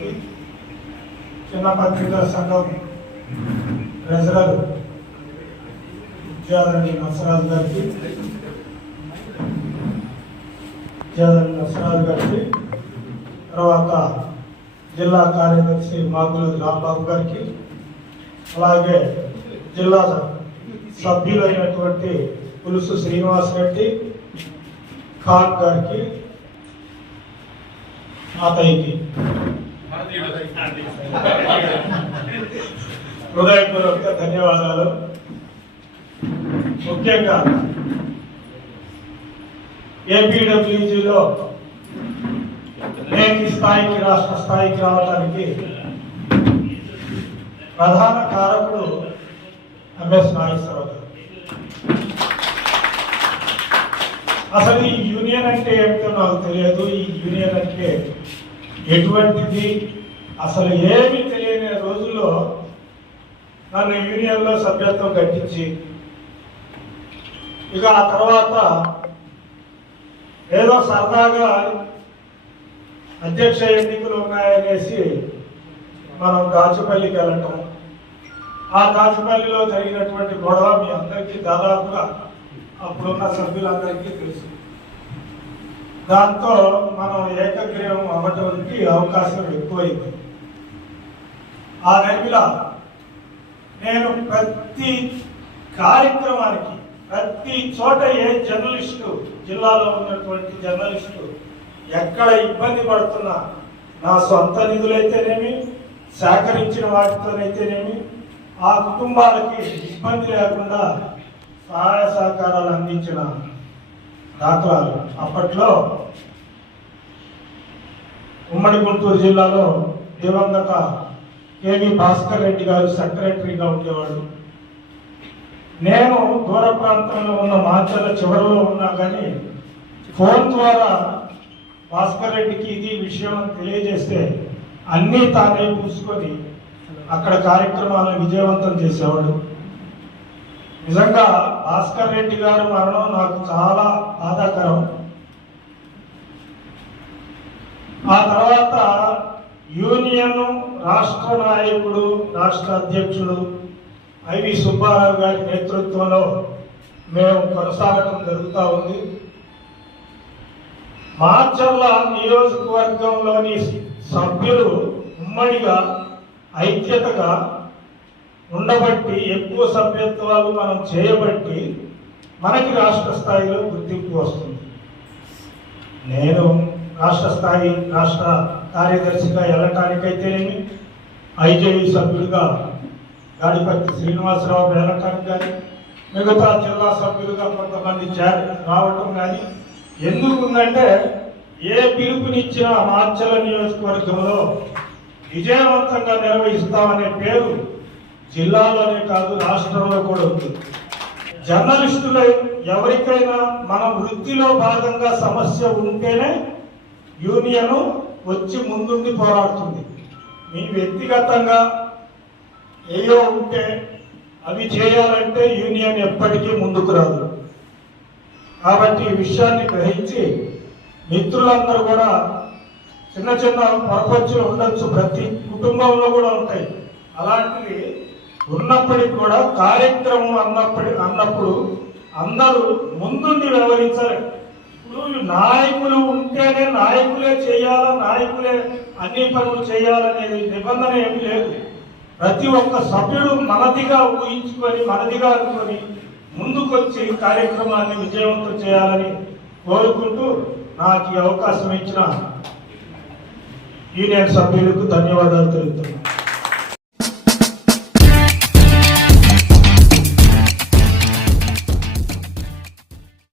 సంఘానికి చిన్న పత్రికా సంఘం ట్రెజరర్ విద్యాధరణి నర్సరాజు గారికి విద్యాధరణి నర్సరాజు గారికి తర్వాత జిల్లా కార్యదర్శి మాగుల రాంబాబు గారికి అలాగే జిల్లా సభ్యులైనటువంటి పులుసు శ్రీనివాస్ రెడ్డి ఖాన్ గారికి ఆ హృదయపూర్వక ధన్యవాదాలు. ముఖ్యంగా ఏపీడబ్ల్యూజీలో నేటి స్థాయికి రాష్ట్ర స్థాయికి రావడానికి ప్రధాన కారకుడు ఎంఎస్ నాగేశ్వరరావు గారు అసలు ఈ యూనియన్ అంటే ఏమిటో నాకు తెలియదు. ఈ యూనియన్ అంటే ఎటువంటిది? అసలు ఏమీ తెలియని రోజుల్లో నన్ను యూనియన్లో సభ్యత్వం కట్టించి ఇక ఆ తర్వాత ఏదో సరదాగా అధ్యక్ష ఎన్నికలు ఉన్నాయనేసి మనం దాచుపల్లికి వెళ్ళటం. ఆ దాచుపల్లిలో జరిగినటువంటి గొడవ మీ అందరికీ దాదాపుగా అప్పుడున్న సభ్యులందరికీ తెలుసు. దాంతో మనం ఏకగ్రీవం అవ్వటానికి అవకాశం ఎక్కువైంది. ఆ నెలవిలా నేను ప్రతి కార్యక్రమానికి ప్రతి చోట ఏ జర్నలిస్టు జిల్లాలో ఉన్నటువంటి జర్నలిస్టు ఎక్కడ ఇబ్బంది పడుతున్నా నా సొంత నిధులైతేనేమి సేకరించిన వాటితోనైతేనేమి ఆ కుటుంబాలకి ఇబ్బంది లేకుండా సహాయ సహకారాలు అందించిన దాఖలాలు. అప్పట్లో ఉమ్మడి గుంటూరు జిల్లాలో దివంగత కేవి భాస్కర్ రెడ్డి గారు సెక్రటరీగా ఉండేవాడు. నేను దూర ప్రాంతంలో ఉన్న మాచర్ల చివరిలో ఉన్నా కానీ ఫోన్ ద్వారా భాస్కర్ రెడ్డికి ఇది విషయం తెలియజేస్తే అన్నీ తానే పూసుకొని అక్కడ కార్యక్రమాలను విజయవంతం చేసేవాడు. నిజంగా భాస్కర్ రెడ్డి గారు మరణం నాకు చాలా బాధాకరం. ఆ తర్వాత యూనియన్ రాష్ట్ర నాయకుడు రాష్ట్ర అధ్యక్షుడు ఐవి సుబ్బారావు గారి నేతృత్వంలో మేము కొనసాగడం జరుగుతూ ఉంది. మార్చర్ల నియోజకవర్గంలోని సభ్యులు ఉమ్మడిగా ఐక్యతగా ఉండబట్టి ఎక్కువ సభ్యత్వాలు మనం చేయబట్టి మనకి రాష్ట్ర స్థాయిలో గుర్తింపు వస్తుంది. నేను రాష్ట్ర స్థాయి రాష్ట్ర కార్యదర్శిగా వెళ్ళటానికైతేనేమి ఐజేఈ సభ్యులుగా గాడిపత్తి శ్రీనివాసరావు వెళ్ళటానికి కానీ మిగతా జిల్లా సభ్యులుగా కొంతమంది చేర రావటం కానీ ఎందుకుందంటే ఏ పిలుపునిచ్చినా మార్చల నియోజకవర్గంలో విజయవంతంగా నిర్వహిస్తామనే పేరు జిల్లాలోనే కాదు రాష్ట్రంలో కూడా ఉంది. జర్నలిస్టులు ఎవరికైనా మన వృత్తిలో భాగంగా సమస్య ఉంటేనే యూనియన్ వచ్చి ముందుండి పోరాడుతుంది. మీ వ్యక్తిగతంగా ఏయో ఉంటే అవి చేయాలంటే యూనియన్ ఎప్పటికీ ముందుకు రాదు. కాబట్టి ఈ విషయాన్ని గ్రహించి మిత్రులందరూ కూడా చిన్న చిన్న పొరపచ్చులు ఉండొచ్చు ప్రతి కుటుంబంలో కూడా ఉంటాయి. అలాంటివి ఉన్నప్పటికీ కూడా కార్యక్రమం అన్నప్పటి అన్నప్పుడు అందరూ ముందుండి వ్యవహరించాలి. నాయకులు ఉంటేనే నాయకులే చేయాలా నాయకులే అన్ని పనులు చేయాలనేది నిబంధన ఏమి లేదు. ప్రతి ఒక్క సభ్యుడు మనదిగా ఊహించుకొని మనదిగా అనుకొని ముందుకొచ్చి కార్యక్రమాన్ని విజయవంతం చేయాలని కోరుకుంటూ నాకు ఈ అవకాశం ఇచ్చిన యూనియన్ సభ్యులకు ధన్యవాదాలు తెలుపుతున్నాను.